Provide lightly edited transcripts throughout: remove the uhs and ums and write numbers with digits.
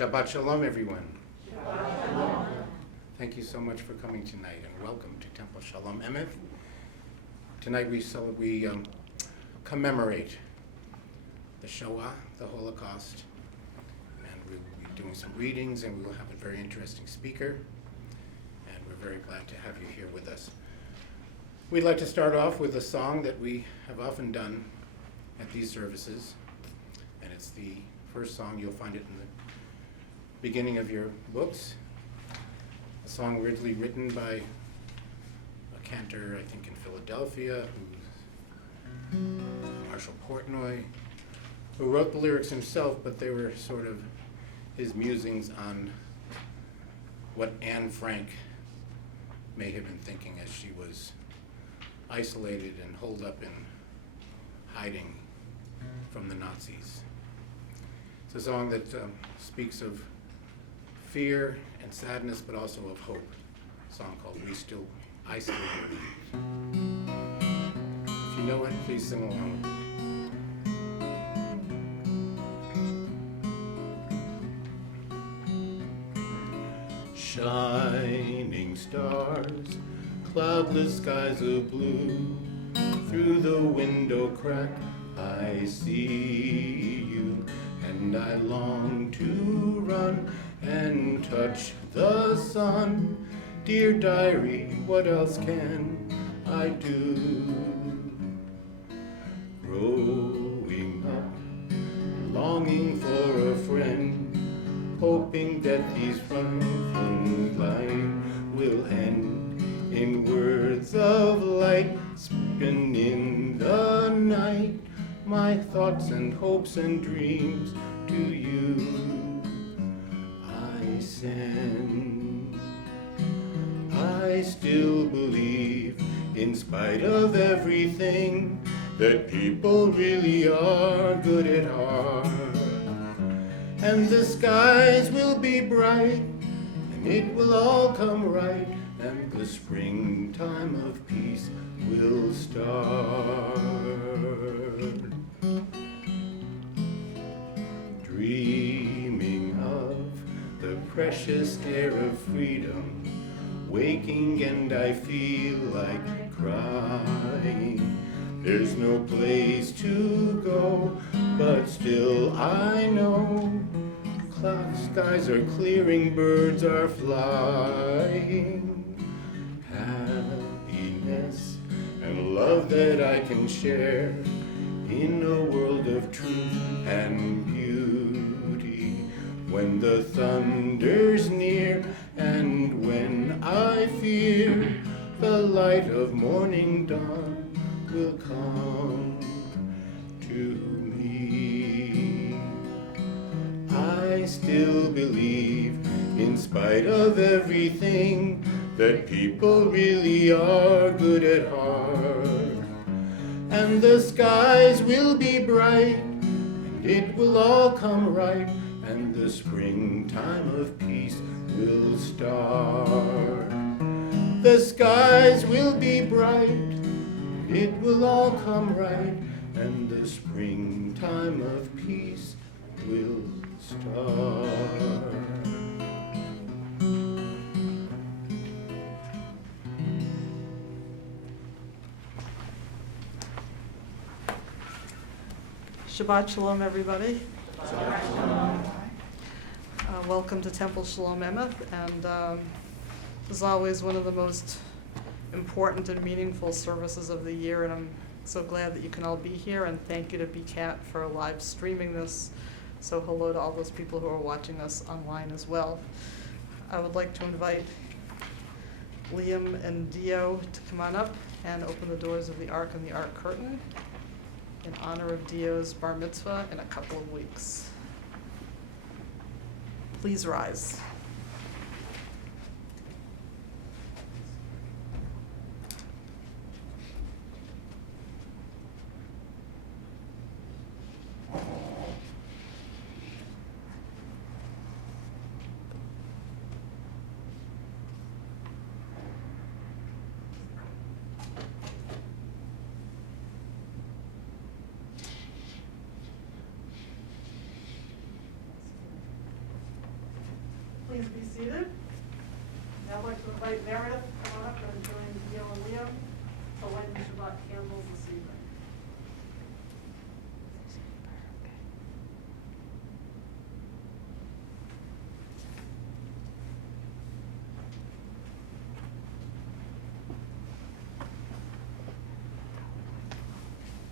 Shabbat Shalom, everyone. Shabbat Shalom. Thank you so much for coming tonight, and welcome to Temple Shalom Emet. Tonight we commemorate the Shoah, the Holocaust, and we will be doing some readings, and we will have a very interesting speaker, and we're very glad to have you here with us. We'd like to start off with a song that we have often done at these services, and it's the first song. You'll find it in the beginning of your books. A song originally written by a cantor, I think, in Philadelphia, Marshall Portnoy, who wrote the lyrics himself, but they were sort of his musings on what Anne Frank may have been thinking as she was isolated and holed up in hiding from the Nazis. It's a song that speaks of fear and sadness, but also of hope. A song called We Still Isolated. If you know it, please sing along. Shining stars, cloudless skies of blue, through the window crack I see you, and I long to run and touch the sun. Dear diary, what else can I do? Growing up, longing for a friend, hoping that these frightful lines will end in words of light, spin in the night, my thoughts and hopes and dreams to you I send. I still believe, in spite of everything, that people really are good at heart, and the skies will be bright, and it will all come right, and the springtime of peace will start. Dreaming of the precious air of freedom, waking and I feel like crying. There's no place to go, but still I know cloud skies are clearing, birds are flying. Happiness and love that I can share in a world of truth and beauty. When the thunder's near and when I fear, the light of morning dawn will come to me. I still believe, in spite of everything, that people really are good at heart, and the skies will be bright, and it will all come right, and the springtime of peace will start. The skies will be bright, it will all come right, and the springtime of peace will start. Shabbat Shalom, everybody. Shabbat Shalom. Welcome to Temple Shalom Emet, and as always, one of the most important and meaningful services of the year, and I'm so glad that you can all be here, and thank you to BCAT for live streaming this. So hello to all those people who are watching us online as well. I would like to invite Liam and Dio to come on up and open the doors of the Ark and the Ark curtain in honor of Dio's bar mitzvah in a couple of weeks. Please rise. please be seated. Now I'd like to invite Meredith to come on up and join Neil and Liam to light the Shabbat candles this evening.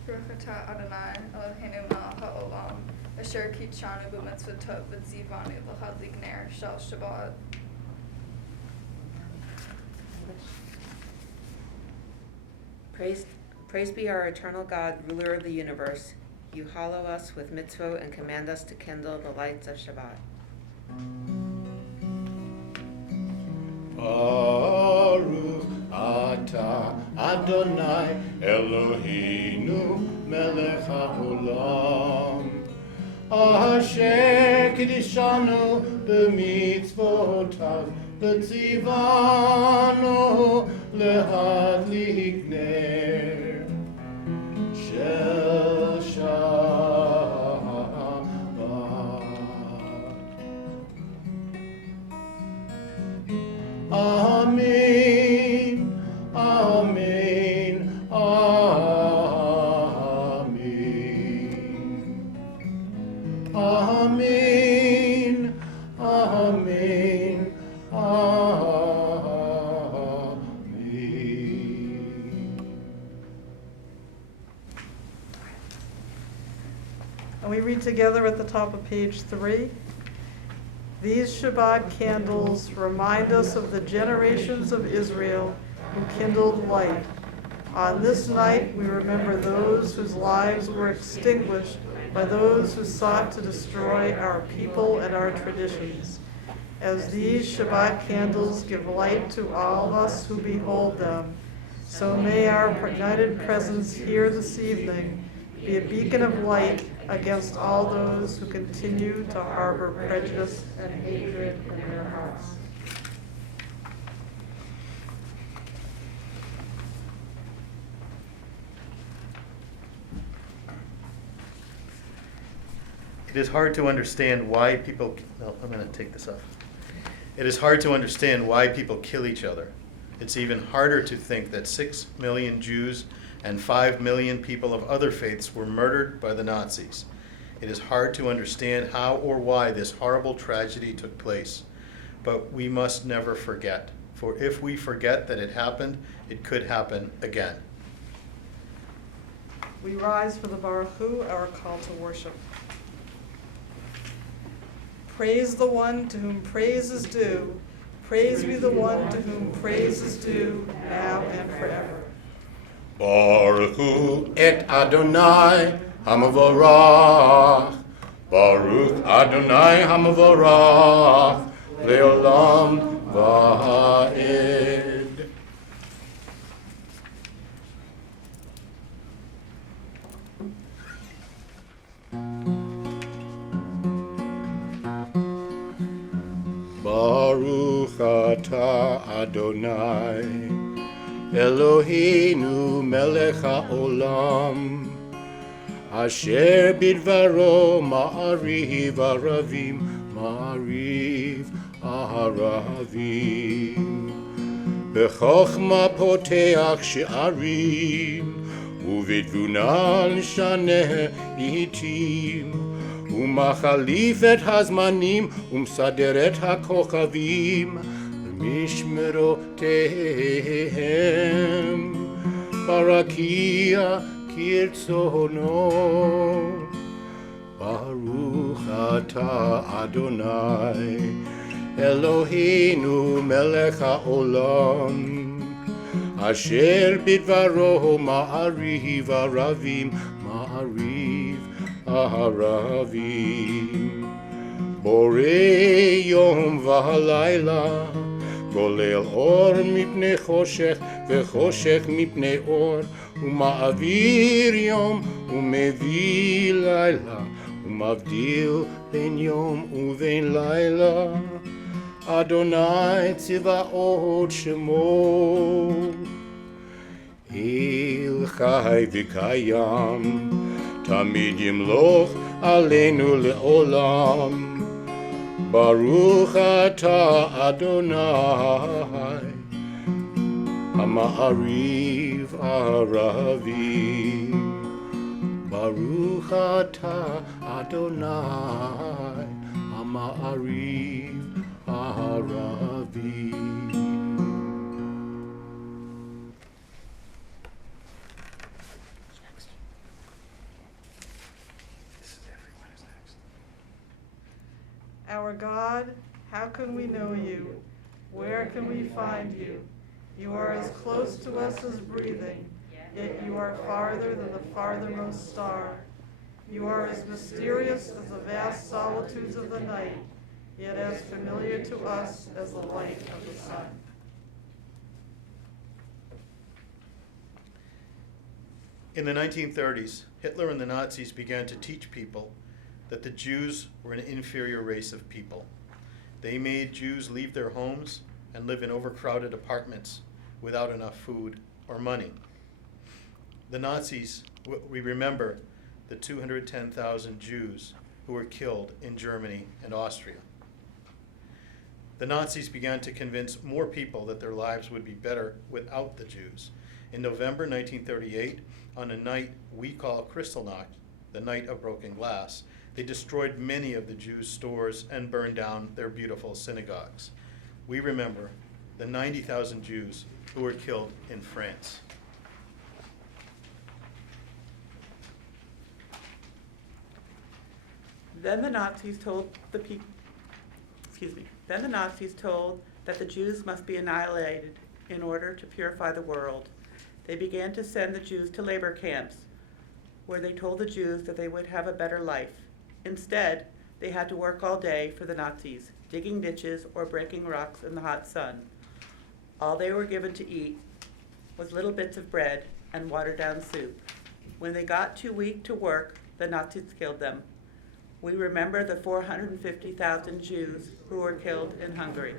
Baruch atah Adonai Eloheinu melech haolam asher kitshanu b'mitzvotov v'tzivanu l'chadlik ner shel Shabbat. Praise be our eternal God, ruler of the universe. You hallow us with mitzvot and command us to kindle the lights of Shabbat. Baruch atah Adonai Eloheinu melech haolam asher kiddushanu b'mitzvotav v'tzivanu lehadlik ner shel Shabbat. Amen, amen, amen. Amen, amen, amen. And we read together at the top of page 3. These Shabbat candles remind us of the generations of Israel who kindled light. On this night, we remember those whose lives were extinguished by those who sought to destroy our people and our traditions. As these Shabbat candles give light to all of us who behold them, so may our united presence here this evening be a beacon of light against all those who continue to harbor prejudice and hatred in their hearts. It is hard to understand why people. No, I'm going to take this off. It is hard to understand why people kill each other. It's even harder to think that 6 million Jews and 5 million people of other faiths were murdered by the Nazis. It is hard to understand how or why this horrible tragedy took place. But we must never forget. For if we forget that it happened, it could happen again. We rise for the Baruch Hu, our call to worship. Praise the one to whom praise is due. Praise be the one to whom praise is due, now and forever. Baruch Hu et Adonai Hamavorach. Baruch Adonai Hamavorach Leolam Va'ed. Baruch atah Adonai Eloheinu melech haolam asher bidvaro ma'ariv aravim ma'ariv aharavim b'chochma poteach she'arim ובתבונה לשנה עיתים, ומחליף את הזמנים ומסדר את הכוכבים במשמרותיהם, ברקיע כרצונו. ברוך אתה אדוני אלוהינו מלך העולם, אשר בדברו מעריב ערבים, מעריב ערבים. בורא יום ולילה, גולל אור מפני חושך וחושך מפני אור, ומעביר יום ומביא לילה, ומבדיל בין יום ובין לילה. אדוני צבאות שמו, אל חי וקיים, תמיד ימלוך עלינו לעולם. Baruch atah Adonai, Ha'ma'ariv Aravi. Baruch atah Adonai, Ha'ma'ariv Aravi. Our God, how can we know you? Where can we find you? You are as close to us as breathing, yet you are farther than the farthermost star. You are as mysterious as the vast solitudes of the night, yet as familiar to us as the light of the sun. In the 1930s, Hitler and the Nazis began to teach people that the Jews were an inferior race of people. They made Jews leave their homes and live in overcrowded apartments without enough food or money. The Nazis, we remember the 210,000 Jews who were killed in Germany and Austria. The Nazis began to convince more people that their lives would be better without the Jews. In November 1938, on a night we call Kristallnacht, the night of broken glass, they destroyed many of the Jews' stores and burned down their beautiful synagogues. We remember the 90,000 Jews who were killed in France. Then the Nazis told that the Jews must be annihilated in order to purify the world. They began to send the Jews to labor camps, where they told the Jews that they would have a better life. Instead, they had to work all day for the Nazis, digging ditches or breaking rocks in the hot sun. All they were given to eat was little bits of bread and watered-down soup. When they got too weak to work, the Nazis killed them. We remember the 450,000 Jews who were killed in Hungary.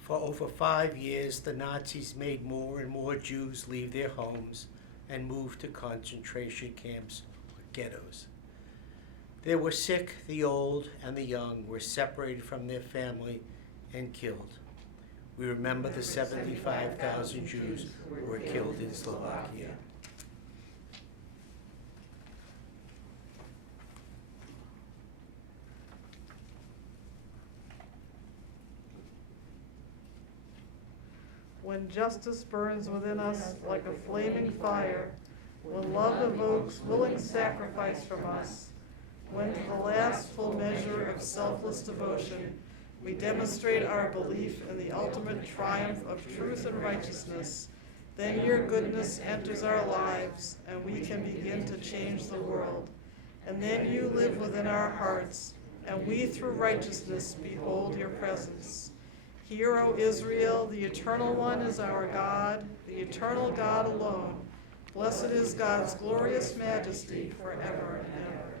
For over 5 years, the Nazis made more and more Jews leave their homes and move to concentration camps or ghettos. They were sick, the old and the young were separated from their family and killed. We remember the 75,000 Jews who were killed in Slovakia. When justice burns within us like a flaming fire, when love evokes willing sacrifice from us, when to the last full measure of selfless devotion, we demonstrate our belief in the ultimate triumph of truth and righteousness, then your goodness enters our lives, and we can begin to change the world. And then you live within our hearts, and we through righteousness behold your presence. Hear, O Israel, the Eternal One is our God, the eternal God alone. Blessed is God's glorious majesty forever and ever.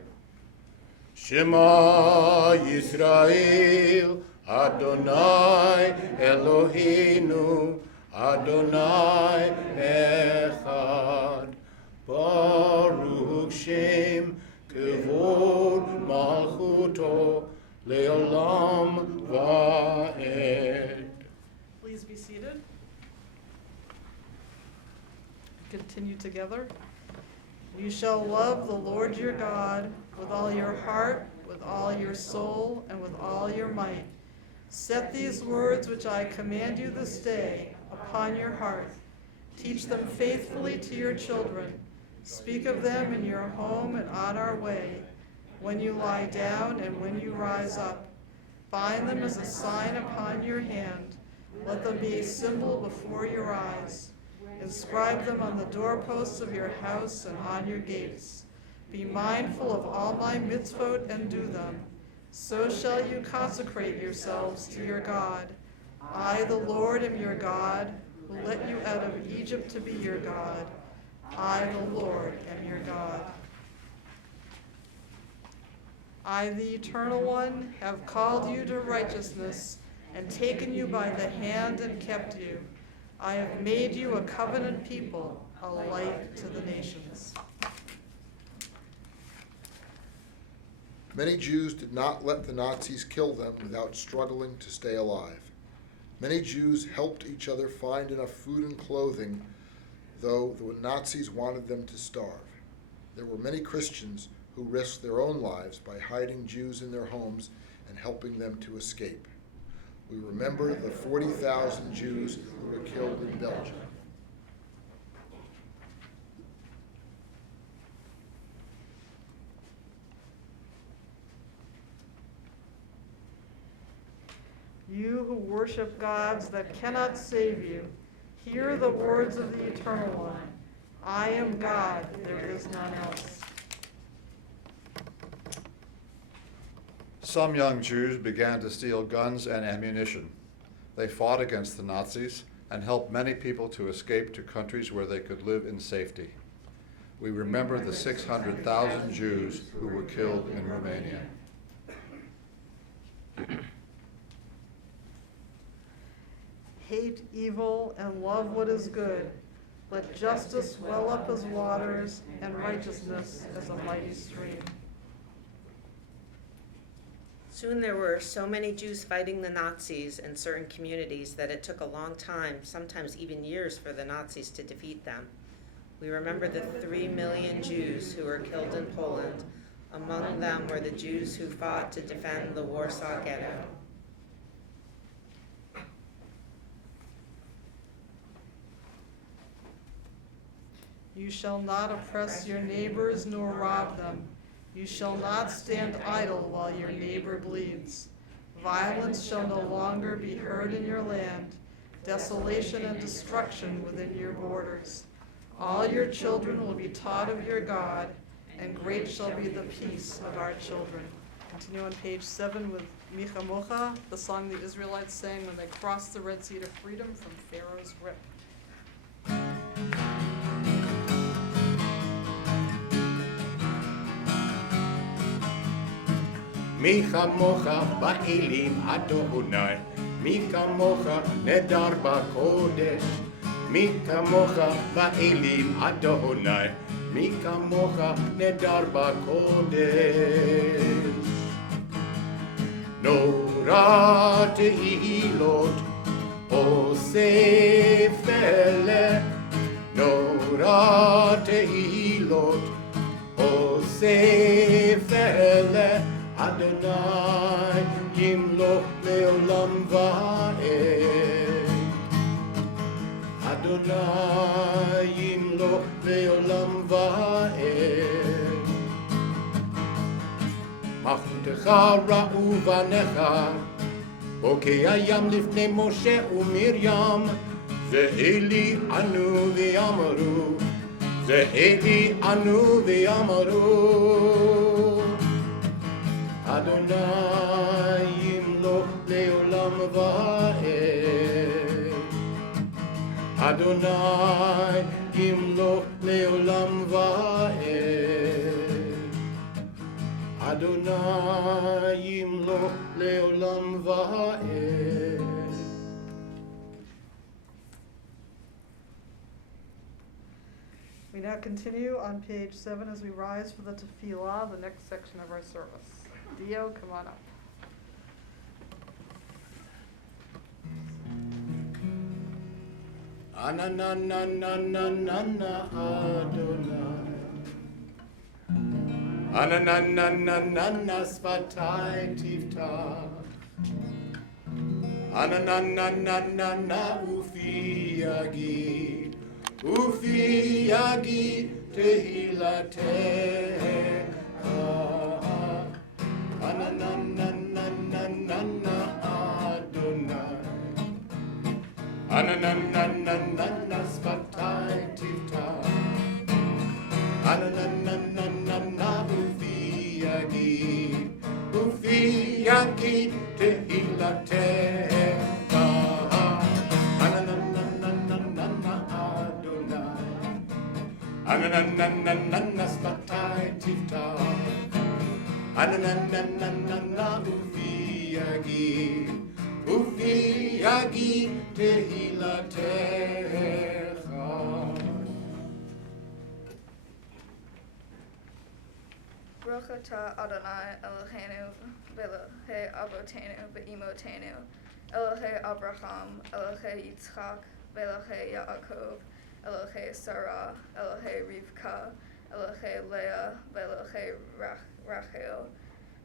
Shema Yisrael, Adonai Eloheinu, Adonai Echad. Baruch Shem Kevod Malchuto Leolam Va'ed. Please be seated. Continue together. You shall love the Lord your God with all your heart, with all your soul, and with all your might. Set these words which I command you this day upon your heart. Teach them faithfully to your children. Speak of them in your home and on our way, when you lie down and when you rise up. Bind them as a sign upon your hand. Let them be a symbol before your eyes. Inscribe them on the doorposts of your house and on your gates. Be mindful of all my mitzvot and do them. So shall you consecrate yourselves to your God. I, the Lord, am your God, who let you out of Egypt to be your God. I, the Lord, am your God. I, the Eternal One, have called you to righteousness and taken you by the hand and kept you. I have made you a covenant people, a light to the nations. Many Jews did not let the Nazis kill them without struggling to stay alive. Many Jews helped each other find enough food and clothing, though the Nazis wanted them to starve. There were many Christians who risked their own lives by hiding Jews in their homes and helping them to escape. We remember the 40,000 Jews who were killed in Belgium. You who worship gods that cannot save you, hear the words of the Eternal One. I am God, there is none else. Some young Jews began to steal guns and ammunition. They fought against the Nazis and helped many people to escape to countries where they could live in safety. We remember the 600,000 Jews who were killed in Romania. Hate evil and love what is good. Let justice well up as waters and righteousness as a mighty stream. Soon there were so many Jews fighting the Nazis in certain communities that it took a long time, sometimes even years, for the Nazis to defeat them. We remember the 3 million Jews who were killed in Poland. Among them were the Jews who fought to defend the Warsaw Ghetto. You shall not oppress your neighbors nor rob them. You shall not stand idle while your neighbor bleeds. Violence shall no longer be heard in your land, desolation and destruction within your borders. All your children will be taught of your God, and great shall be the peace of our children. Continue on page 7 with Micha Mocha, the song the Israelites sang when they crossed the Red Sea to freedom from Pharaoh's grip. מי כמוך באלים אדוני, מי כמוך נדר בקודש, מי כמוך באלים אדוני, מי כמוך נדר בקודש. נורא תהילות עושה פלא, נורא תהילות עושה פלא, Adonai yimloch leolam va'ed. Adonai yimloch leolam va'ed. Machtecha ra'u vanecha, bokei hayam lifnei Moshe uMiriam, ve'eli anu v'yamaru, ve'eli anu v'yamaru. Adonai yimloch leolam va'ed. Adonai yimloch leolam va'ed. Adonai yimloch leolam va'ed. We now continue on page 7 as we rise for the tefillah, the next section of our service. Dio, come on up. Anananananana Adonai. Anananananana Sfatai Tiftach. Anananananana Ufi Yagid. Ufi Yagid Tehilatecha. Anananananana Adonai. Anananananana Sfatai Tiftach. Anananananana Ufi Yagid Tehilatecha. Anananananana Adonai. Anananananana Sfatai Tiftach. Anananananana na na na na na ufi agi tehilatecha. Baruch atah Adonai Eloheinu Elohei Avotenu ve'imotenu Elohei Abraham Elohei Yitzchak ve'Elohei Yaakov Elohei Sarah Elohei Rivka Elohei Leah ve'Elohei Rachel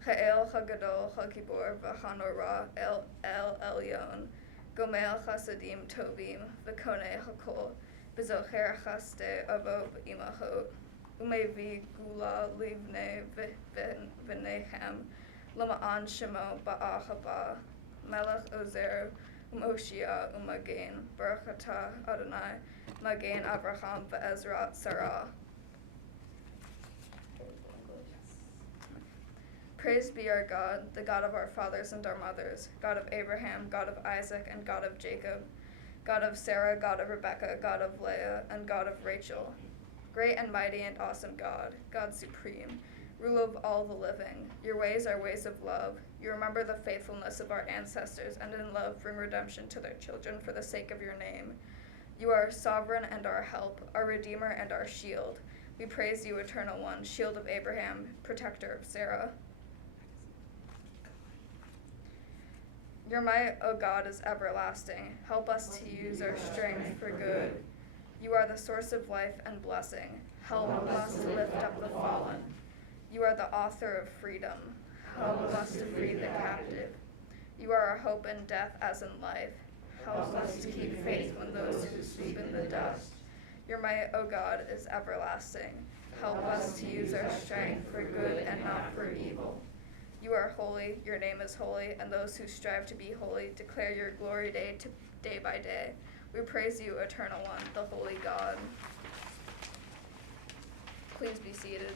Ha'el Hagadol Hagibor v'Hanorah El Elyon Gomel Chasadim Tovim v'Konei Hakol v'Zocher Chaste Avot v'Imachot Umevi Gula Livne V'Nehem Lama'an Shemo Ba'ahava Melech Ozer Umoshia Umagen Baruch atah Adonai Magen Abraham Ve'ezrat Sarah. Praised be our God, the God of our fathers and our mothers, God of Abraham, God of Isaac, and God of Jacob, God of Sarah, God of Rebekah, God of Leah, and God of Rachel. Great and mighty and awesome God, God supreme, rule of all the living. Your ways are ways of love. You remember the faithfulness of our ancestors, and in love bring redemption to their children for the sake of your name. You are sovereign and our help, our Redeemer and our shield. We praise you, Eternal One, shield of Abraham, protector of Sarah. Your might, O God, is everlasting. Help us to use our strength for good. You are the source of life and blessing. Help us to lift up the fallen. You are the author of freedom. Help us to free the captive. You are our hope in death as in life. Help us to keep faith when those who sleep in the dust. Your might, O God, is everlasting. Help us to use our strength for good and not for evil. You are holy, your name is holy, and those who strive to be holy declare your glory day by day. We praise you, Eternal One, the Holy God. Please be seated.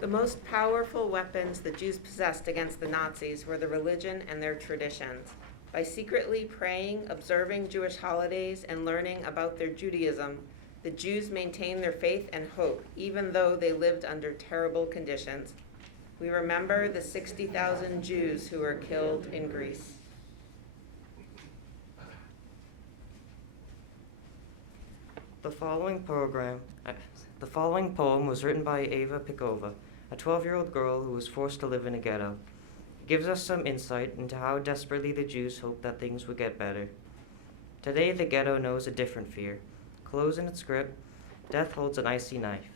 The most powerful weapons the Jews possessed against the Nazis were the religion and their traditions. By secretly praying, observing Jewish holidays, and learning about their Judaism, the Jews maintained their faith and hope, even though they lived under terrible conditions. We remember the 60,000 Jews who were killed in Greece. The following poem was written by Eva Pikova, a 12-year-old girl who was forced to live in a ghetto. It gives us some insight into how desperately the Jews hoped that things would get better. Today, the ghetto knows a different fear. Closed in its grip, death holds an icy knife.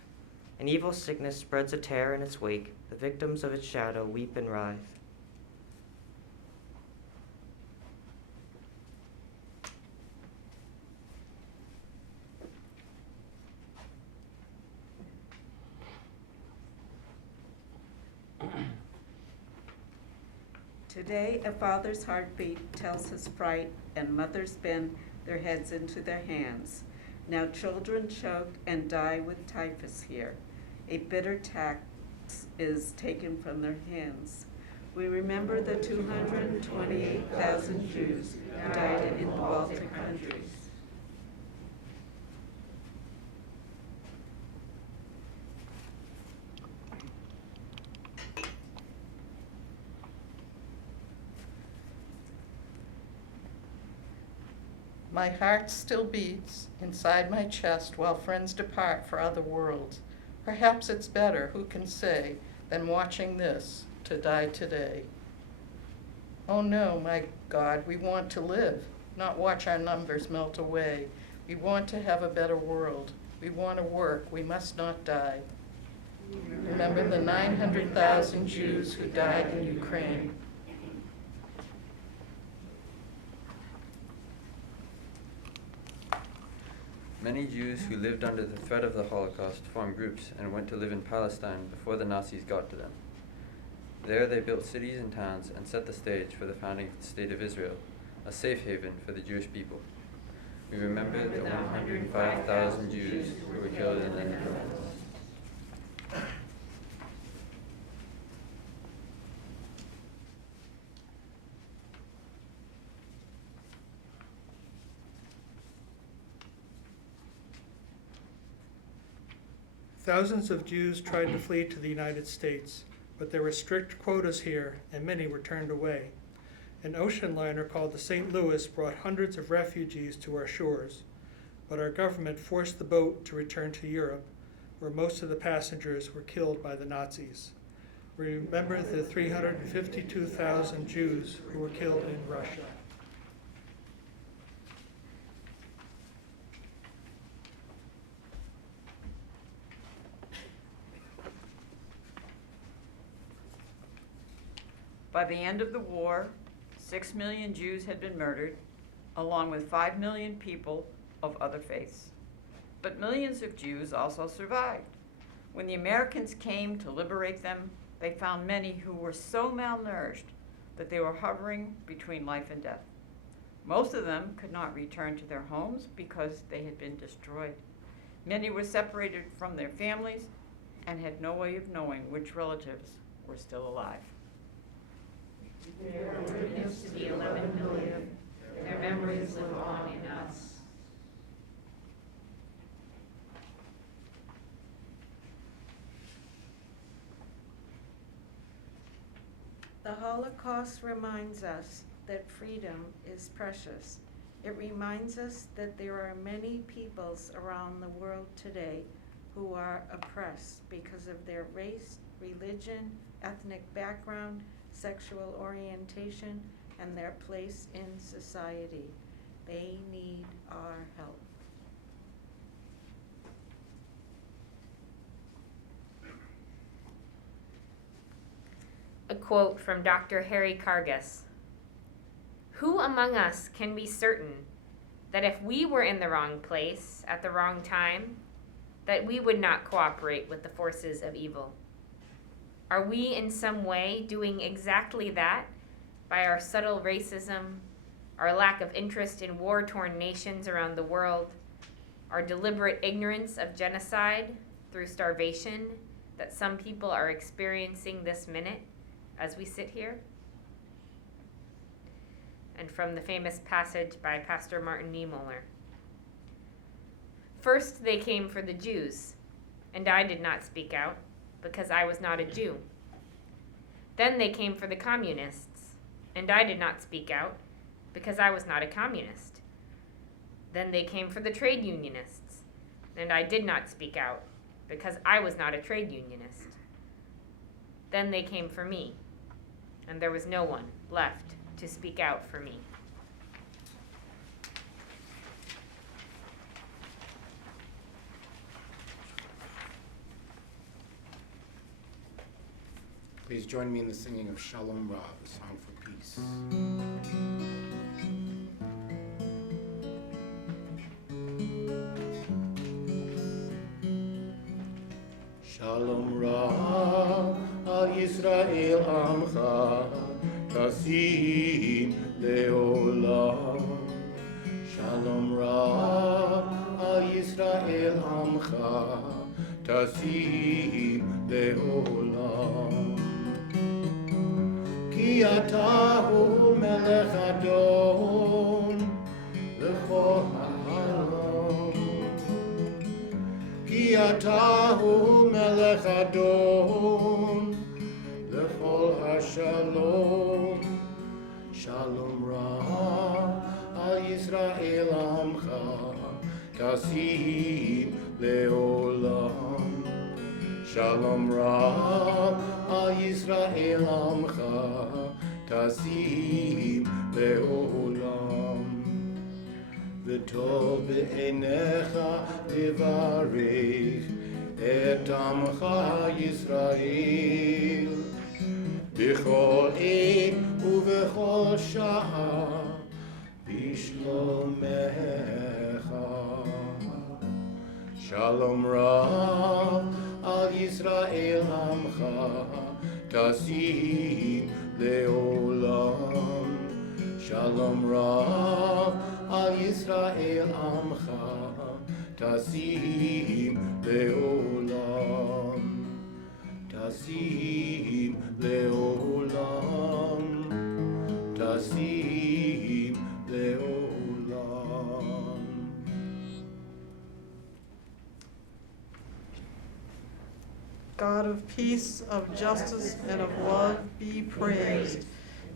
An evil sickness spreads a terror in its wake. The victims of its shadow weep and writhe. Today, a father's heartbeat tells his fright, and mothers bend their heads into their hands. Now children choke and die with typhus here. A bitter tax is taken from their hands. We remember the 228,000 Jews who died in the Baltic countries. My heart still beats inside my chest while friends depart for other worlds. Perhaps it's better, who can say, than watching this, to die today. Oh no, my God, we want to live, not watch our numbers melt away. We want to have a better world. We want to work. We must not die. Remember the 900,000 Jews who died in Ukraine. Many Jews who lived under the threat of the Holocaust formed groups and went to live in Palestine before the Nazis got to them. There they built cities and towns and set the stage for the founding of the State of Israel, a safe haven for the Jewish people. We remember the 105,000 Jews who were killed in the Netherlands. Thousands of Jews tried to flee to the United States, but there were strict quotas here, and many were turned away. An ocean liner called the St. Louis brought hundreds of refugees to our shores, but our government forced the boat to return to Europe, where most of the passengers were killed by the Nazis. We remember the 352,000 Jews who were killed in Russia. By the end of the war, 6 million Jews had been murdered, along with 5 million people of other faiths. But millions of Jews also survived. When the Americans came to liberate them, they found many who were so malnourished that they were hovering between life and death. Most of them could not return to their homes because they had been destroyed. Many were separated from their families and had no way of knowing which relatives were still alive. They are witness to the 11 million. Their memories live on in us. The Holocaust reminds us that freedom is precious. It reminds us that there are many peoples around the world today who are oppressed because of their race, religion, ethnic background, sexual orientation, and their place in society. They need our help. A quote from Dr. Harry Kargas. "Who among us can be certain that if we were in the wrong place at the wrong time, that we would not cooperate with the forces of evil? Are we in some way doing exactly that by our subtle racism, our lack of interest in war-torn nations around the world, our deliberate ignorance of genocide through starvation that some people are experiencing this minute as we sit here?" And from the famous passage by Pastor Martin Niemöller. "First they came for the Jews, and I did not speak out, because I was not a Jew. Then they came for the communists, and I did not speak out, because I was not a communist. Then they came for the trade unionists, and I did not speak out, because I was not a trade unionist. Then they came for me, and there was no one left to speak out for me." Please join me in the singing of Shalom Rav, a song for peace. Shalom Rav al Yisrael Amcha Tasim Leolam. Shalom Rav al Yisrael Amcha Tasim Leolam. Ki ata hu melech adon lechol ha'olam. Ki ata hu melech adon lechol ha'shalom. Shalom Rav al Yisrael amcha tasim leolam. Shalom Rav al Yisrael amcha tasim leolam. V'tov be'einecha levarech et amcha Yisrael b'chol עת ובכל שעה בשלומך. Shalom Rav al Yisrael amcha tasim leolam. Shalom Rav al Yisrael amcha tasim leolam. Tasim leolam. Tasim leolam. God of peace, of justice, and of love, be praised.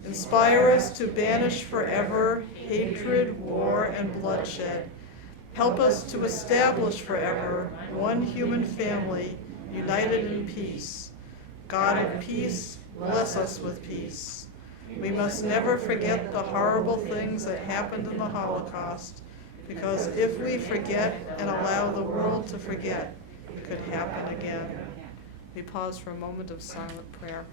Inspire us to banish forever hatred, war, and bloodshed. Help us to establish forever one human family, united in peace. God of peace, bless us with peace. We must never forget the horrible things that happened in the Holocaust, because if we forget and allow the world to forget, it could happen again. We pause for a moment of silent prayer.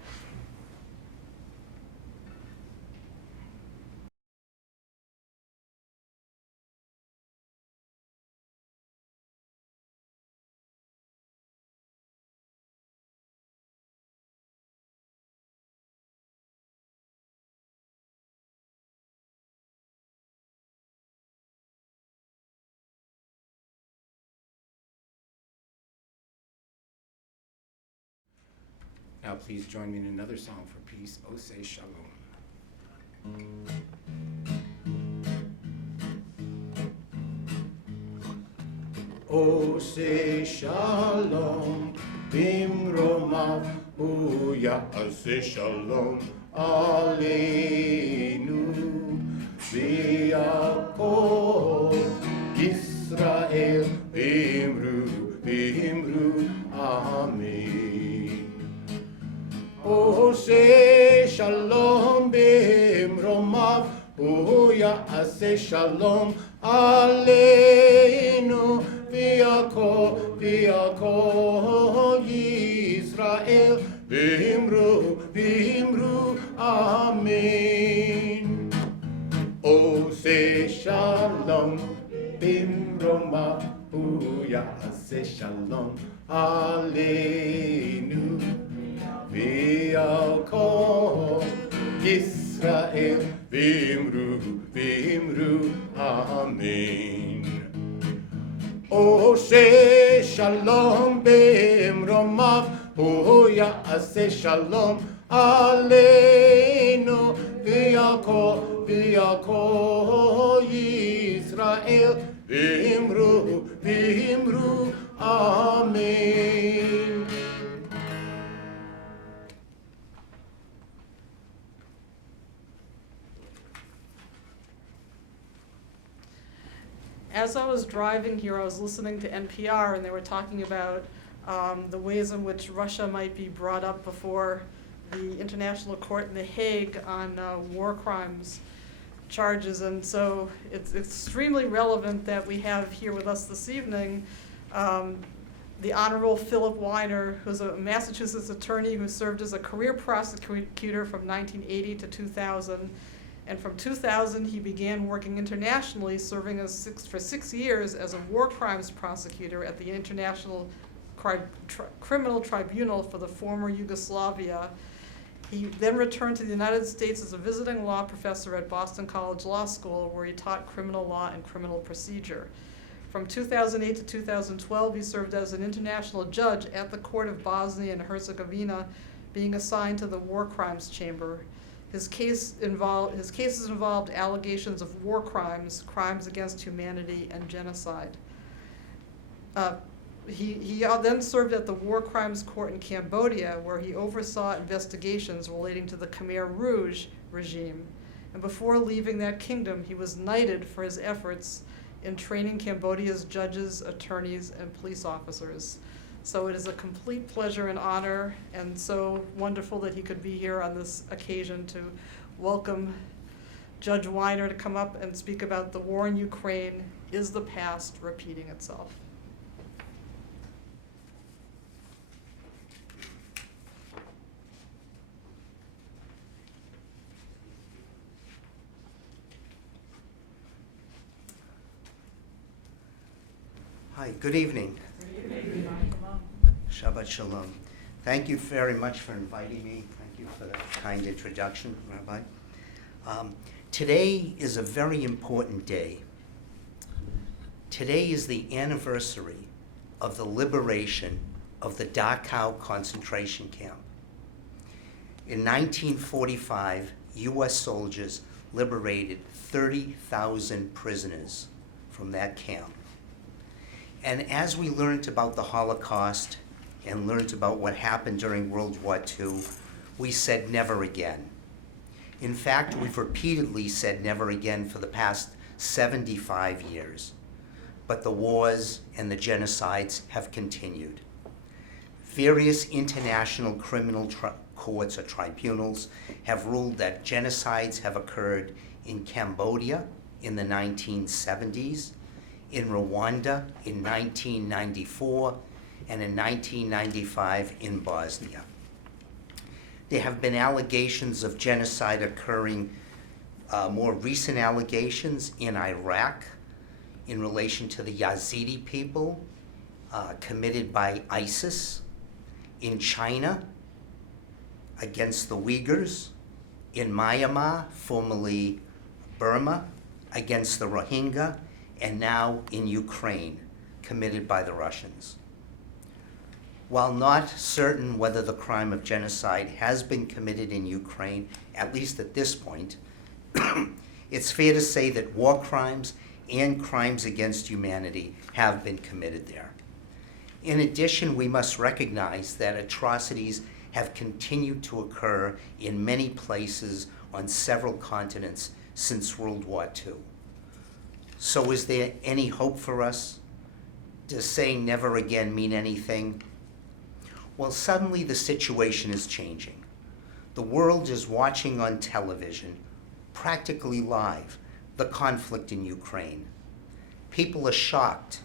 Now please join me in another song for peace. O say shalom. O say shalom, bimromav, uyase shalom, aleinu, v'yakov, Yisrael, bimru, amen. O say shalom, bimromav, uyase shalom, aleinu, v'yakov Yisrael, v'imru, amen. O say shalom, bimromav, uyase shalom, aleinu, v'yakov Yisrael, v'imru, amen. O say shalom, bimromav, uyase shalom, aleinu, v'yakov Yisrael, v'imru, amen. As I was driving here, I was listening to NPR, and they were talking about the ways in which Russia might be brought up before the International Court in The Hague on war crimes charges. And so it's extremely relevant that we have here with us this evening the Honorable Phillip Weiner, who's a Massachusetts attorney who served as a career prosecutor from 1980 to 2000. And from 2000, he began working internationally, serving for 6 years as a war crimes prosecutor at the International Criminal Tribunal for the former Yugoslavia. He then returned to the United States as a visiting law professor at Boston College Law School, where he taught criminal law and criminal procedure. From 2008 to 2012, he served as an international judge at the Court of Bosnia and Herzogovina, being assigned to the War Crimes Chamber. His cases involved allegations of war crimes, crimes against humanity, and genocide. He then served at the War Crimes Court in Cambodia, where he oversaw investigations relating to the Khmer Rouge regime. And before leaving that kingdom, he was knighted for his efforts in training Cambodia's judges, attorneys, and police officers. So it is a complete pleasure and honor, and so wonderful that he could be here on this occasion to welcome Judge Weiner to come up and speak about the war in Ukraine. Is the past repeating itself? Hi, good evening. Shabbat Shalom. Thank you very much for inviting me. Thank you for that kind introduction, Rabbi. Today is a very important day. Today is the anniversary of the liberation of the Dachau concentration camp. In 1945, U.S. soldiers liberated 30,000 prisoners from that camp. And as we learned about the Holocaust and learned about what happened during World War II, we said never again. In fact, we've repeatedly said never again for the past 75 years. But the wars and the genocides have continued. Various international criminal courts or tribunals have ruled that genocides have occurred in Cambodia in the 1970s, in Rwanda in 1994, and in 1995 in Bosnia. There have been allegations of genocide occurring, more recent allegations in Iraq in relation to the Yazidi people committed by ISIS, in China against the Uyghurs, in Myanmar, formerly Burma, against the Rohingya, and now in Ukraine, committed by the Russians. While not certain whether the crime of genocide has been committed in Ukraine, at least at this point, it's fair to say that war crimes and crimes against humanity have been committed there. In addition, we must recognize that atrocities have continued to occur in many places on several continents since World War II. So is there any hope for us? Does saying never again mean anything? Well, suddenly the situation is changing. The world is watching on television, practically live, the conflict in Ukraine. People are shocked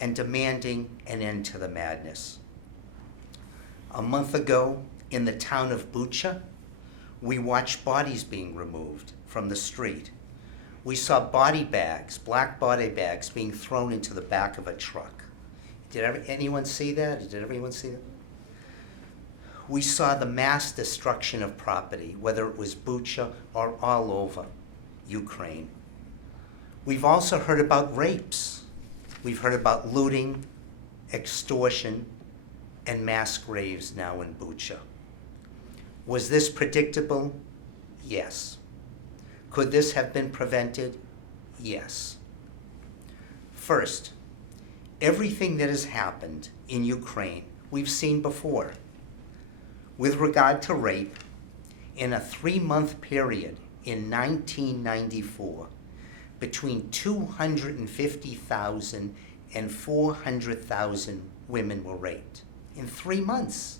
and demanding an end to the madness. A month ago, in the town of Bucha, we watched bodies being removed from the street. We saw body bags, black body bags, being thrown into the back of a truck. Did anyone see that? Did everyone see that? We saw the mass destruction of property, whether it was Bucha or all over Ukraine. We've also heard about rapes. We've heard about looting, extortion, and mass graves now in Bucha. Was this predictable? Yes. Could this have been prevented? Yes. First, everything that has happened in Ukraine we've seen before. With regard to rape, in a 3-month period in 1994, between 250,000 and 400,000 women were raped in 3 months.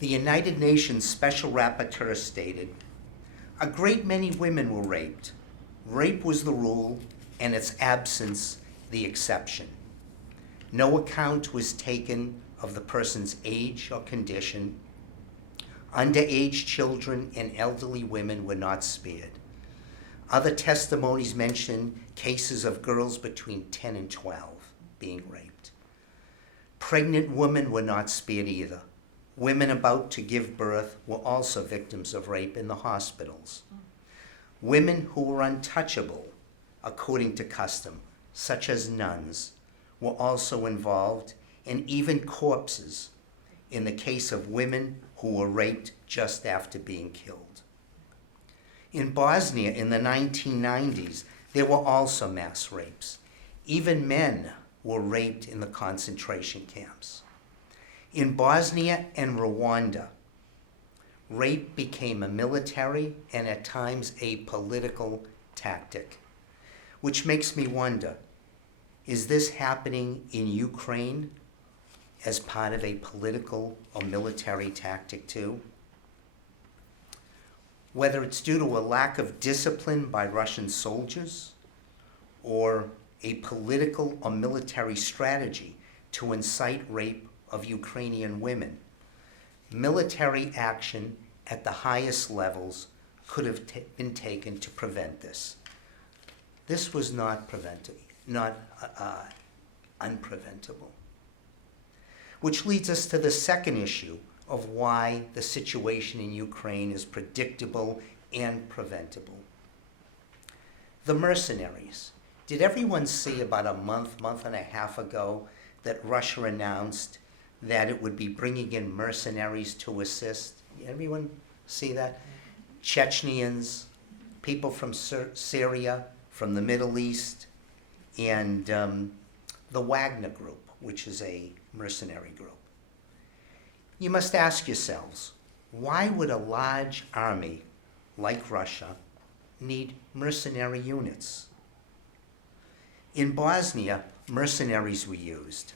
The United Nations Special Rapporteur stated, a great many women were raped. Rape was the rule, and its absence the exception. No account was taken of the person's age or condition. Underage children and elderly women were not spared. Other testimonies mention cases of girls between 10 and 12 being raped. Pregnant women were not spared either. Women about to give birth were also victims of rape in the hospitals. Women who were untouchable, according to custom, such as nuns, were also involved, and even corpses in the case of women who were raped just after being killed. In Bosnia in the 1990s, there were also mass rapes. Even men were raped in the concentration camps. In Bosnia and Rwanda, rape became a military and at times a political tactic, which makes me wonder, is this happening in Ukraine as part of a political or military tactic too? Whether it's due to a lack of discipline by Russian soldiers or a political or military strategy to incite rape of Ukrainian women, military action at the highest levels could have been taken to prevent this. This was not unpreventable. Which leads us to the second issue of why the situation in Ukraine is predictable and preventable. The mercenaries. Did everyone see about a month and a half ago that Russia announced that it would be bringing in mercenaries to assist? Everyone see that? Chechens, people from Syria, from the Middle East, and the Wagner Group, which is a mercenary group. You must ask yourselves, why would a large army like Russia need mercenary units? In Bosnia, mercenaries were used.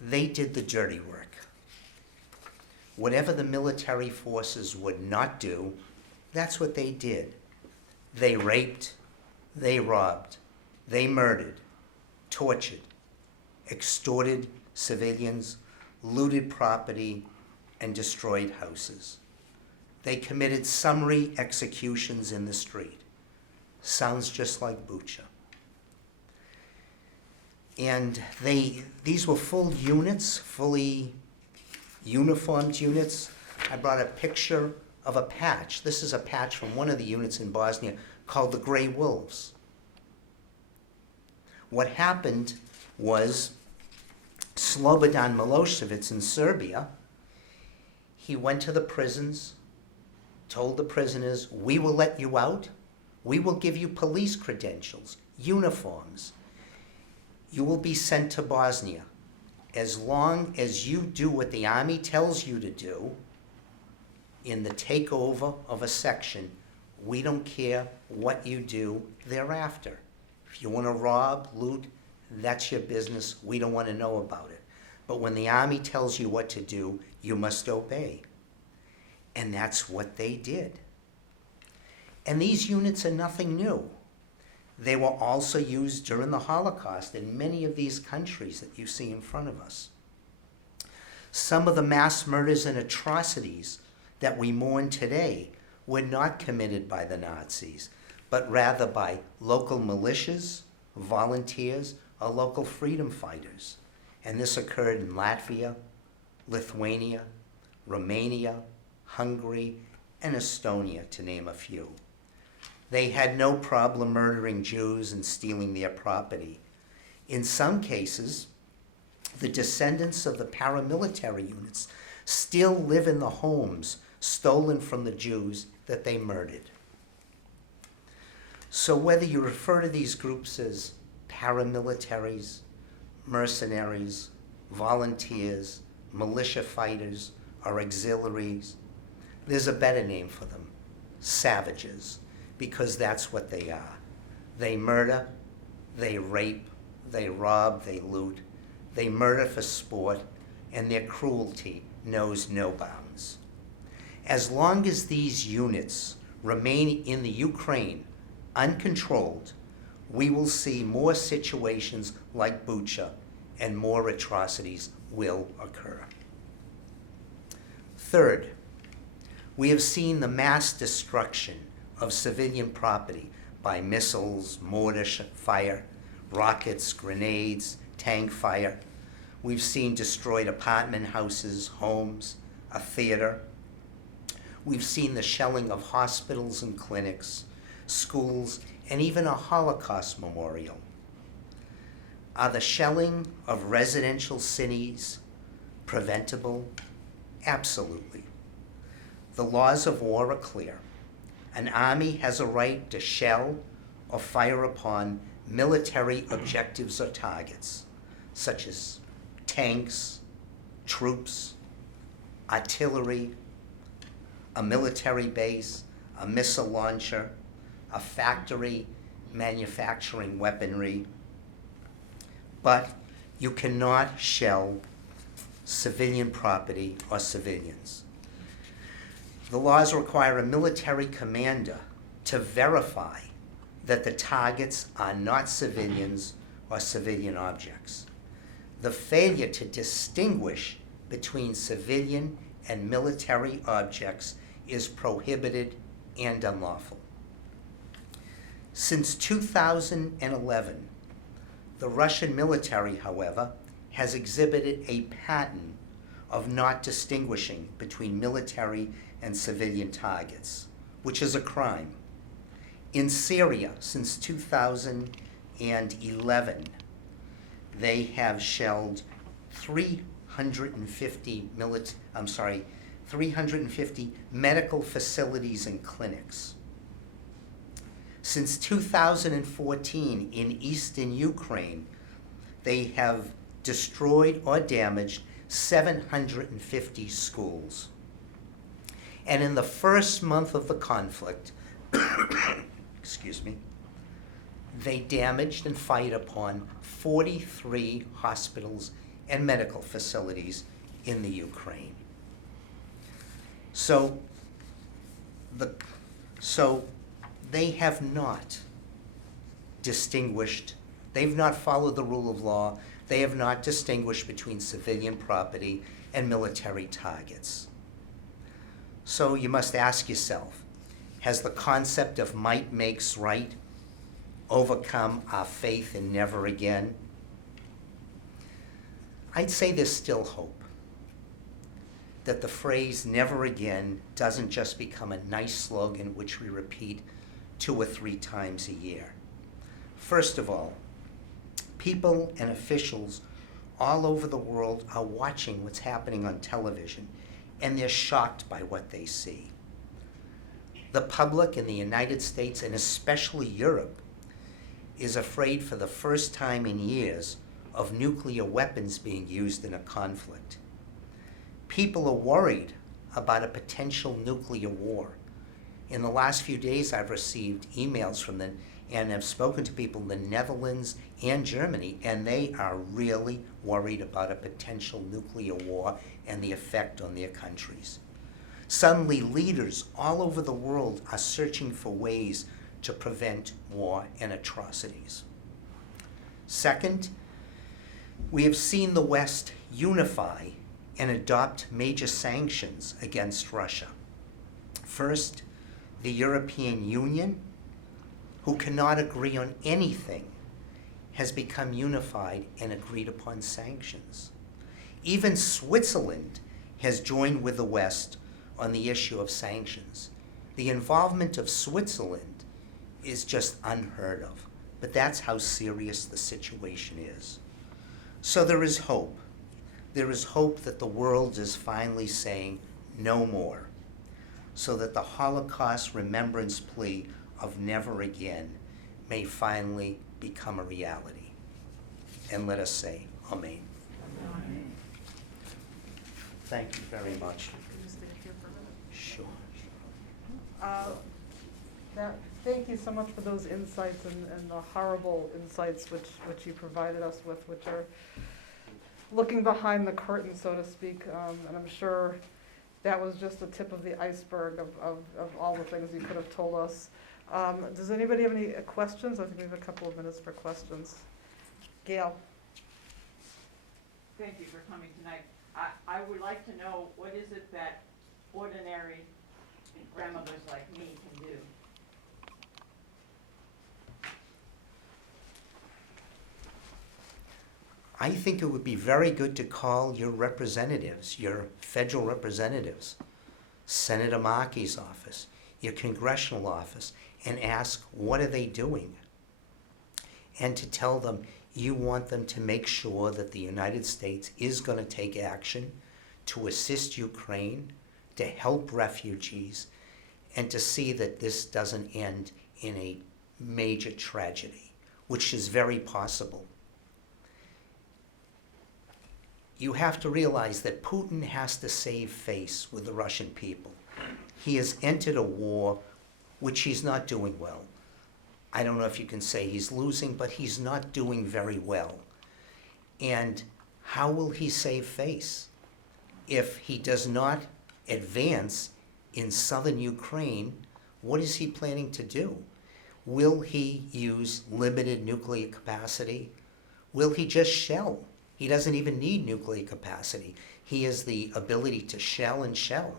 They did the dirty work. Whatever the military forces would not do, that's what they did. They raped, they robbed, they murdered, tortured, extorted civilians, looted property, and destroyed houses. They committed summary executions in the street. Sounds just like Bucha. And these were full units, fully uniformed units. I brought a picture of a patch. This is a patch from one of the units in Bosnia called the Grey Wolves. What happened was Slobodan Milosevic in Serbia, he went to the prisons, told the prisoners, we will let you out, we will give you police credentials, uniforms. You will be sent to Bosnia. As long as you do what the army tells you to do in the takeover of a section, we don't care what you do thereafter. If you want to rob, loot, that's your business. We don't want to know about it. But when the army tells you what to do, you must obey. And that's what they did. And these units are nothing new. They were also used during the Holocaust in many of these countries that you see in front of us. Some of the mass murders and atrocities that we mourn today were not committed by the Nazis, but rather by local militias, volunteers, or local freedom fighters. And this occurred in Latvia, Lithuania, Romania, Hungary, and Estonia, to name a few. They had no problem murdering Jews and stealing their property. In some cases, the descendants of the paramilitary units still live in the homes stolen from the Jews that they murdered. So whether you refer to these groups as paramilitaries, mercenaries, volunteers, militia fighters, or auxiliaries, there's a better name for them, savages, because that's what they are. They murder, they rape, they rob, they loot, they murder for sport, and their cruelty knows no bounds. As long as these units remain in the Ukraine uncontrolled, we will see more situations like Bucha, and more atrocities will occur. Third, we have seen the mass destruction of civilian property by missiles, mortar fire, rockets, grenades, tank fire. We've seen destroyed apartment houses, homes, a theater. We've seen the shelling of hospitals and clinics, schools, and even a Holocaust memorial. Are the shelling of residential cities preventable? Absolutely. The laws of war are clear. An army has a right to shell or fire upon military objectives or targets, such as tanks, troops, artillery, a military base, a missile launcher, a factory manufacturing weaponry. But you cannot shell civilian property or civilians. The laws require a military commander to verify that the targets are not civilians or civilian objects. The failure to distinguish between civilian and military objects is prohibited and unlawful. Since 2011, the Russian military, however, has exhibited a pattern of not distinguishing between military and civilian targets, which is a crime. In Syria, since 2011, they have shelled 350 medical facilities and clinics. Since 2014, in eastern Ukraine, they have destroyed or damaged 750 schools. And in the first month of the conflict, excuse me, they damaged and fired upon 43 hospitals and medical facilities in the Ukraine. So they have not distinguished, they've not followed the rule of law, they have not distinguished between civilian property and military targets. So you must ask yourself, has the concept of might makes right overcome our faith in never again? I'd say there's still hope that the phrase never again doesn't just become a nice slogan which we repeat 2 or 3 times a year. First of all, people and officials all over the world are watching what's happening on television, and they're shocked by what they see. The public in the United States, and especially Europe, is afraid for the first time in years of nuclear weapons being used in a conflict. People are worried about a potential nuclear war. In the last few days, I've received emails from them, and I've spoken to people in the Netherlands and Germany, and they are really worried about a potential nuclear war and the effect on their countries. Suddenly, leaders all over the world are searching for ways to prevent war and atrocities. Second, we have seen the West unify and adopt major sanctions against Russia. First, the European Union, who cannot agree on anything, has become unified and agreed upon sanctions. Even Switzerland has joined with the West on the issue of sanctions. The involvement of Switzerland is just unheard of, but that's how serious the situation is. So there is hope. There is hope that the world is finally saying no more, so that the Holocaust remembrance plea of never again may finally become a reality. And let us say, Amen. Amen. Thank you very much. Sure. Thank you so much for those insights and the horrible insights which you provided us with, which are looking behind the curtain, so to speak. And I'm sure that was just the tip of the iceberg of all the things you could have told us. Does anybody have any questions? I think we have a couple of minutes for questions. Gail. Thank you for coming tonight. I would like to know, what is it that ordinary grandmothers like me can do? I think it would be very good to call your representatives, your federal representatives, Senator Markey's office, your congressional office, and ask what are they doing? And to tell them you want them to make sure that the United States is going to take action to assist Ukraine, to help refugees, and to see that this doesn't end in a major tragedy, which is very possible. You have to realize that Putin has to save face with the Russian people. He has entered a war which he's not doing well. I don't know if you can say he's losing, but he's not doing very well. And how will he save face if he does not advance in southern Ukraine? What is he planning to do? Will he use limited nuclear capacity? Will he just shell? He doesn't even need nuclear capacity. He has the ability to shell and shell.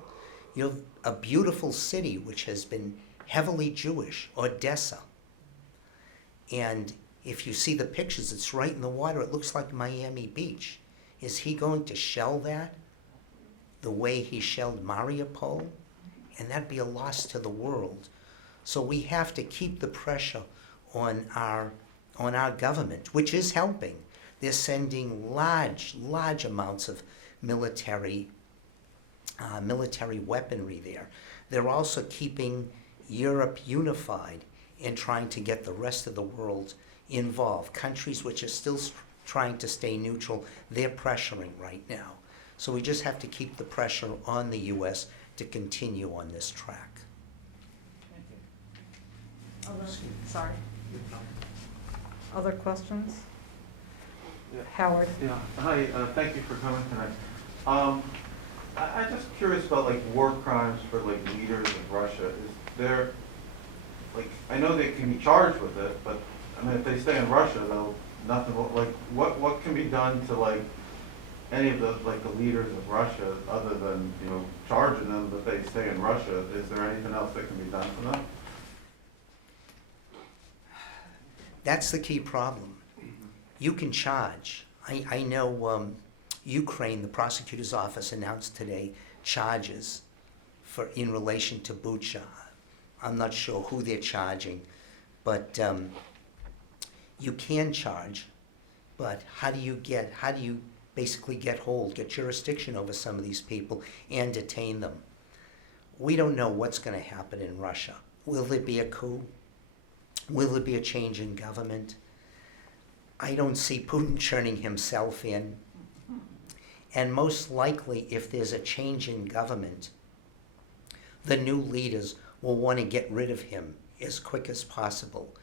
You have a beautiful city which has been heavily Jewish, Odessa. And if you see the pictures, it's right in the water. It looks like Miami Beach. Is he going to shell that the way he shelled Mariupol? And that'd be a loss to the world. So we have to keep the pressure on our government, which is helping. They're sending large amounts of military weaponry there. They're also keeping Europe unified and trying to get the rest of the world involved. Countries which are still trying to stay neutral, they're pressuring right now. So we just have to keep the pressure on the U.S. to continue on this track. Sorry. Other questions? Howard? Yeah, hi, thank you for coming tonight. I'm just curious about like war crimes for like leaders of Russia. Is there, like, I know they can be charged with it, but I mean, if they stay in Russia, though, nothing will, like, what can be done to like any of the, like the leaders of Russia other than, you know, charging them that they stay in Russia? Is there anything else that can be done for them? That's the key problem. You can charge. I know Ukraine, the prosecutor's office announced today charges in relation to Bucha. I'm not sure who they're charging, but you can charge, but how do you basically get jurisdiction over some of these people and detain them? We don't know what's going to happen in Russia. Will there be a coup? Will there be a change in government? I don't see Putin turning himself in. And most likely, if there's a change in government, the new leaders will want to get rid of him as quick as possible.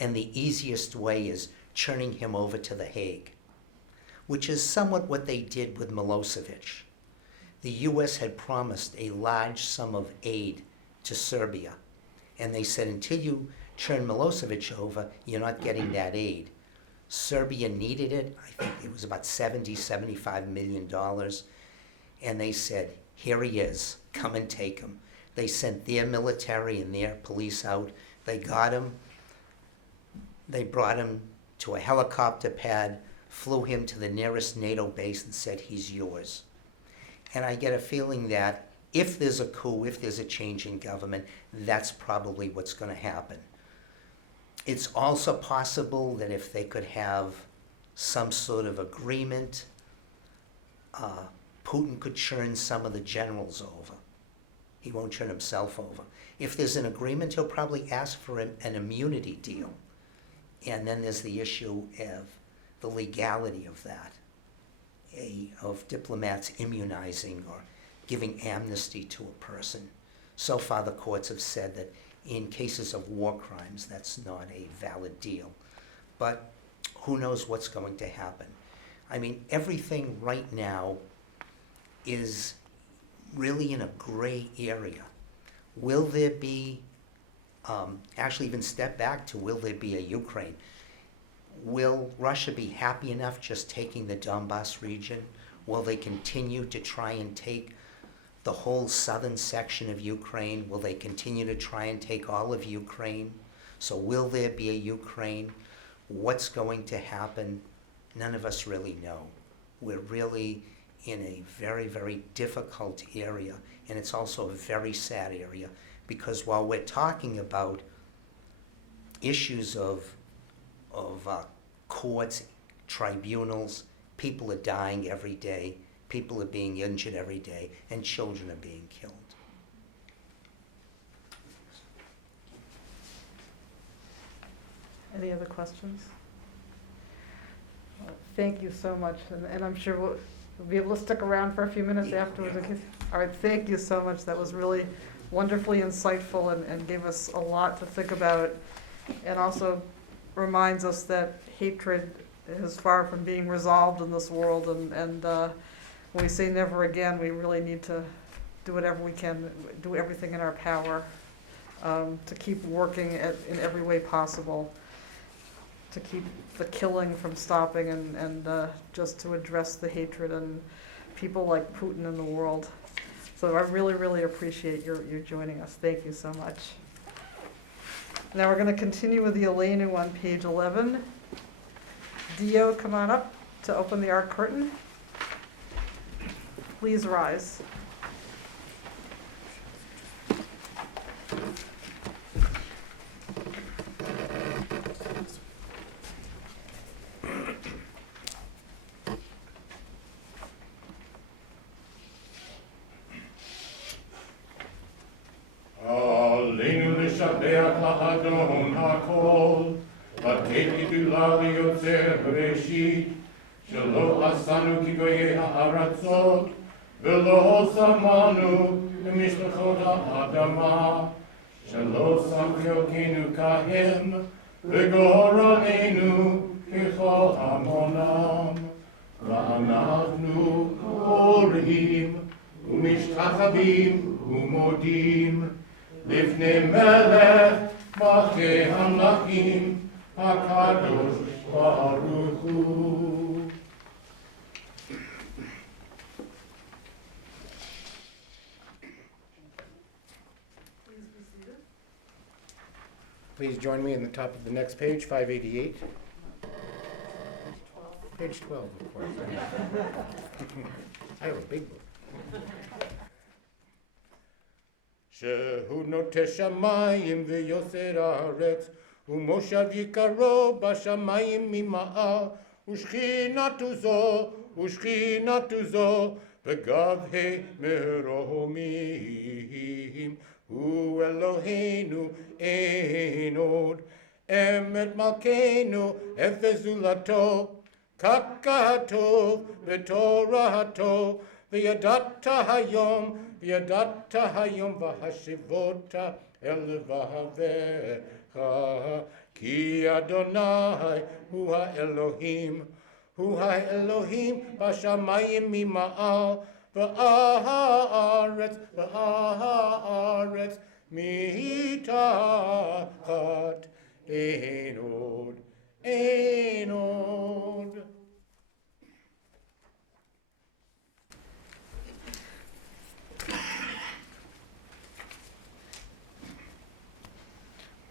And the easiest way is turning him over to The Hague, which is somewhat what they did with Milosevic. The U.S. had promised a large sum of aid to Serbia. And they said, until you turn Milosevic over, you're not getting that aid. Serbia needed it. I think it was about $75 million. And they said, here he is, come and take him. They sent their military and their police out. They got him. They brought him to a helicopter pad, flew him to the nearest NATO base and said, he's yours. And I get a feeling that if there's a coup, if there's a change in government, that's probably what's going to happen. It's also possible that if they could have some sort of agreement, Putin could churn some of the generals over. He won't turn himself over. If there's an agreement, he'll probably ask for an immunity deal. And then there's the issue of the legality of that, of diplomats immunizing or giving amnesty to a person. So far, the courts have said that in cases of war crimes, that's not a valid deal. But who knows what's going to happen? I mean, everything right now is really in a gray area. Will there be, actually even step back to, will there be a Ukraine? Will Russia be happy enough just taking the Donbass region? Will they continue to try and take the whole southern section of Ukraine? Will they continue to try and take all of Ukraine? So will there be a Ukraine? What's going to happen? None of us really know. We're really in a very, very difficult area, and it's also a very sad area, because while we're talking about issues of courts, tribunals, people are dying every day, people are being injured every day, and children are being killed. Any other questions? Thank you so much, and I'm sure we'll be able to stick around for a few minutes afterwards. All right, thank you so much. That was really wonderfully insightful and gave us a lot to think about, and also reminds us that hatred is far from being resolved in this world, and when we say never again, we really need to do whatever we can, do everything in our power to keep working in every way possible, to keep the killing from stopping, and just to address the hatred and people like Putin in the world. So I really, really appreciate your joining us. Thank you so much. Now we're going to continue with the Elenu on page 11. Dio, come on up to open the Ark curtain. Please rise. Aleinu l'shabeach ha'adon ha'kol, v'tekidu la liyotzer b'reshit, shelo asanu ki goyei ha'aratzot, ולא שמענו למשפחות האדמה, שלא שם חלקנו כהם, וגורלנו ככל המונם. ואנחנו קוראים ומשתחווים ומודים לפני מלך מלכי המלכים הקדוש ברוך הוא. Please join me in the top of the next page, 588. Page 12, of course. I have a big book. שהוא נוטה שמיים ויוסר הארץ, ומושב יקרו בשמיים ממעל, ושכינתו זו בגבהי מרומים. הוא אלוהינו אין עוד, אמת מלכנו אפס זולתו, ככתוב בתורתו, וידעת היום והשיבות אל לבביך, כי אדוני הוא האלוהים בשמיים ממעל, והארץ מתחת, אין עוד.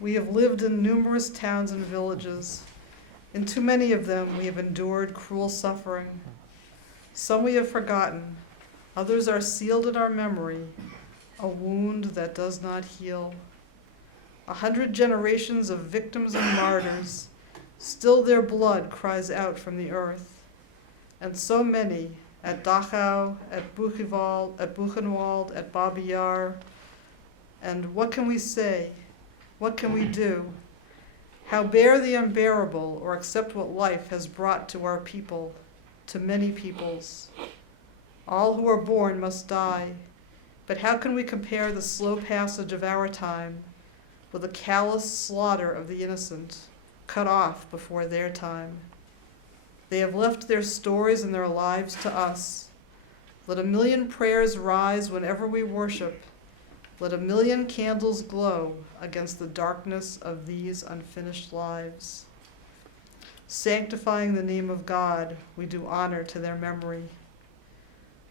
We have lived in numerous towns and villages. In too many of them we have endured cruel suffering. Some we have forgotten, others are sealed in our memory, a wound that does not heal. 100 generations of victims and martyrs, still their blood cries out from the earth. And so many, at Dachau, at Buchenwald, at Babi Yar. And what can we say? What can we do? How bear the unbearable or accept what life has brought to our people, to many peoples? All who are born must die, but how can we compare the slow passage of our time with the callous slaughter of the innocent, cut off before their time? They have left their stories and their lives to us. Let a million prayers rise whenever we worship. Let a million candles glow against the darkness of these unfinished lives. Sanctifying the name of God, we do honor to their memory.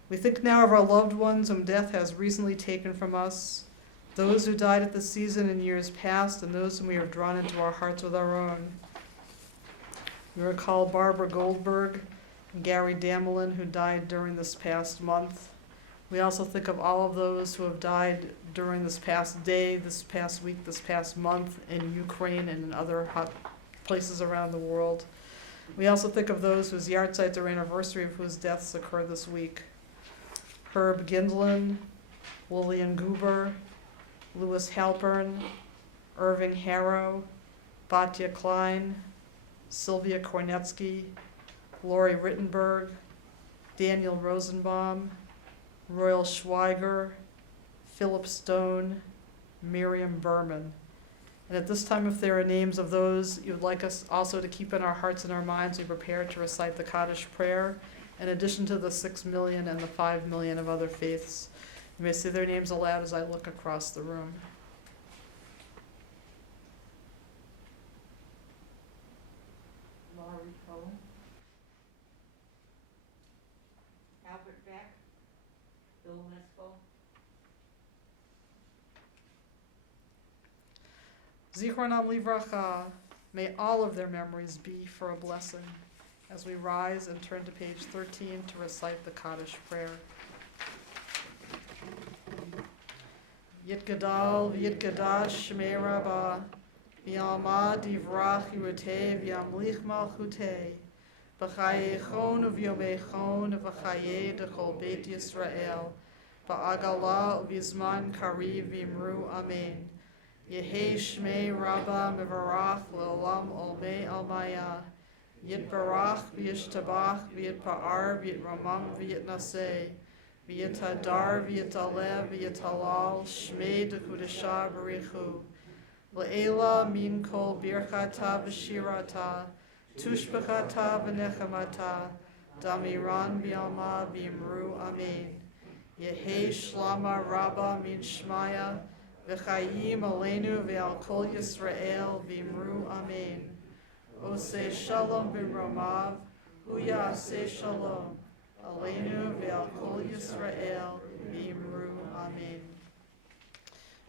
We think now of our loved ones whom death has recently taken from us, those who died at the season in years past, and those whom we have drawn into our hearts with our own. We recall Barbara Goldberg and Gary Damelin, who died during this past month. We also think of all of those who have died during this past day, this past week, this past month in Ukraine and in other hot places around the world. We also think of those whose yahrzeits or anniversary of whose deaths occur this week. Herb Gindlin, Lillian Guber, Louis Halpern, Irving Harrow, Batya Klein, Sylvia Kornetsky, Lori Rittenberg, Daniel Rosenbaum, Royal Schweiger, Philip Stone, Miriam Berman. And at this time, if there are names of those you would like us also to keep in our hearts and our minds, we prepare to recite the Kaddish prayer, in addition to the 6 million and the 5 million of other faiths. You may say their names aloud as I look across the room. Laurie Cohen, Albert Beck, Bill Miskell, Zichronam Livracha, may all of their memories be for a blessing, as we rise and turn to page 13 to recite the Kaddish prayer. Yitgadal v'yitgadash shmei rabbah, v'yalma divrach yirutei v'yamlich malchutei, v'chayechon u'v'yomechon v'chayei d'chol beit Yisrael, v'agala u'v'yizman kariv v'imru amen. Yehei shmei rabbah mevarach l'olam olmei almaya, Yitbarach v'yishtabach v'yitpa'ar v'yitramam v'yitnaseh, v'yitadar v'yitaleh v'yitalal shmei dekudesha barichu. Le'ela min kol birchata v'shirata tushbachata v'nechamata damiran b'yalma b'imru amen. Yehi shlama rabba min shmaya v'chayim aleinu v'al kol Yisrael b'imru amen. Oseh shalom b'romav hu ya'aseh shalom aleinu v'al kol Yisrael b'imru amen.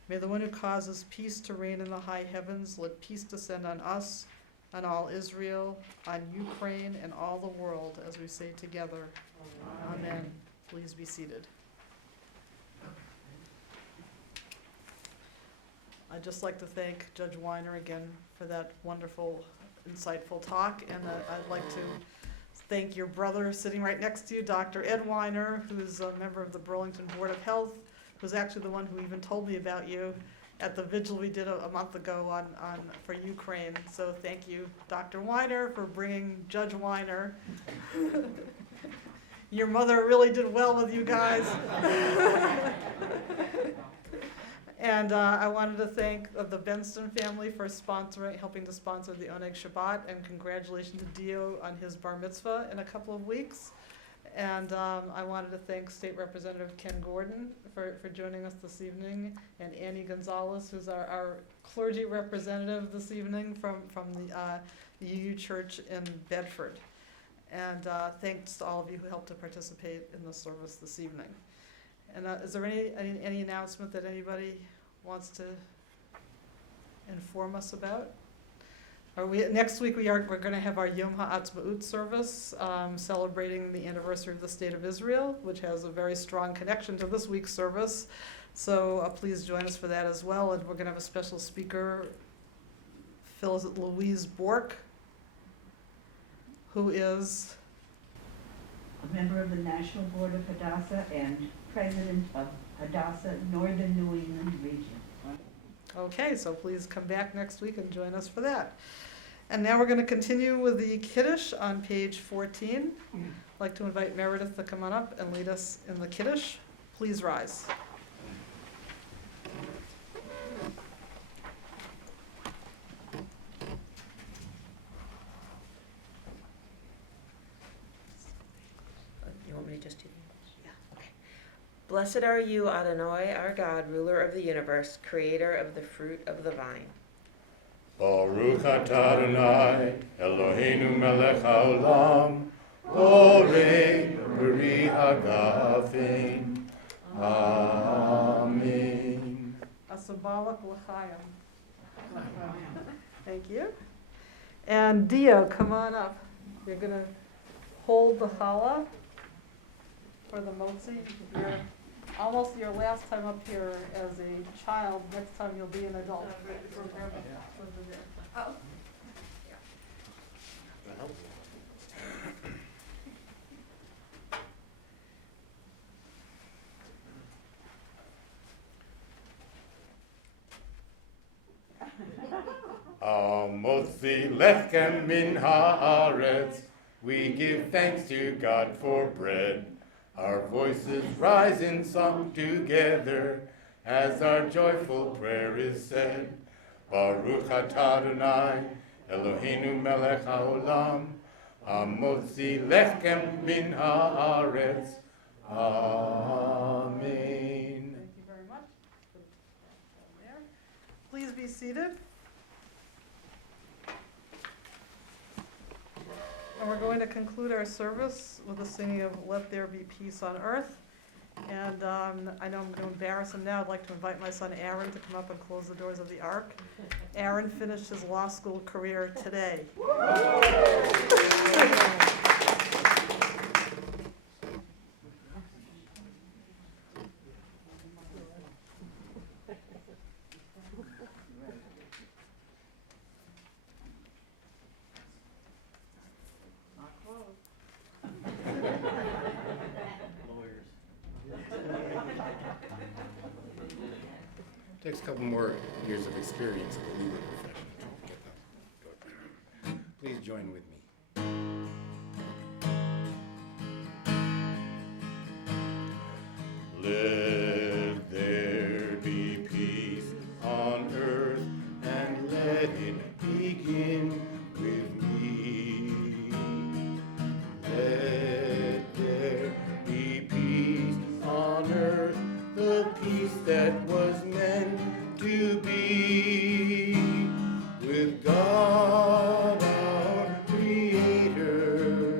May the one who causes peace to reign in the high heavens, let peace descend on us, on all Israel, on Ukraine, and all the world, as we say together. Amen. Please be seated. I'd just like to thank Judge Weiner again for that wonderful, insightful talk, and I'd like to thank your brother sitting right next to you, Dr. Ed Weiner, who's a member of the Burlington Board of Health, who's actually the one who even told me about you at the vigil we did a month ago on for Ukraine. So thank you, Dr. Weiner, for bringing Judge Weiner. Your mother really did well with you guys. And I wanted to thank the Benston family for helping to sponsor the Oneg Shabbat, and congratulations to Dio on his bar mitzvah in a couple of weeks. And I wanted to thank State Representative Ken Gordon for joining us this evening, and Annie Gonzalez, who's our clergy representative this evening from the UU Church in Bedford. And thanks to all of you who helped to participate in the service this evening. And is there any announcement that anybody wants to inform us about? Next week we're going to have our Yom HaAtzmaut service celebrating the anniversary of the State of Israel, which has a very strong connection to this week's service. So please join us for that as well. And we're going to have a special speaker, Louise Bork, who is a member of the National Board of Hadassah and president of Hadassah Northern New England Region. Okay, so please come back next week and join us for that. And now we're going to continue with the Kiddush on page 14. I'd like to invite Meredith to come on up and lead us in the Kiddush. Please rise. You want me to just do that? Yeah, okay. Blessed are you, Adonai, our God, ruler of the universe, creator of the fruit of the vine. Baruch atah Adonai, Eloheinu melech haolam, borei peri hagafim. Amen. Asabalak l'chaim. Thank you. And Dio, come on up. You're going to hold the challah for the motzi. You're almost your last time up here as a child. Next time you'll be an adult. Oh. Motzi lechem min haaretz, we give thanks to God for bread. Our voices rise in song together as our joyful prayer is said. Baruch atah Adonai, Eloheinu melech haolam, hamotzi lechem min haaretz. Amen. Thank you very much. Please be seated. And we're going to conclude our service with the singing of Let There Be Peace on Earth. And I know I'm going to embarrass him now. I'd like to invite my son Aaron to come up and close the doors of the Ark. Aaron finished his law school career today. Takes a couple more years of experience in the legal profession to get them. Please join with me. peace that was meant to be with God our Creator.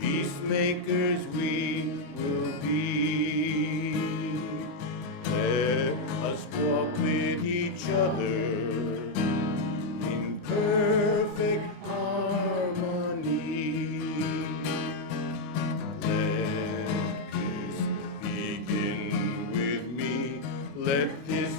Peacemakers we will be. Let us walk with each other in perfect harmony. Let peace begin with me. Let this